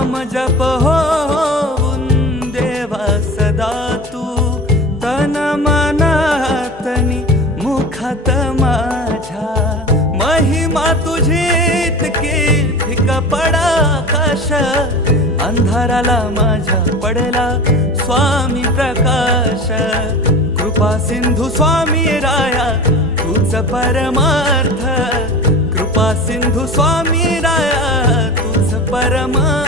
नाम जप होऊन देवा सदा तू तन मनातनी मुखात माझ्या महिमा तुझी इतकी फिका पडा आकाश अंधाराला माझ्या पडला स्वामी प्रकाश कृपा सिंधू स्वामी राया तूच परमार्थ कृपा सिंधू स्वामी राया तूच परमार्थ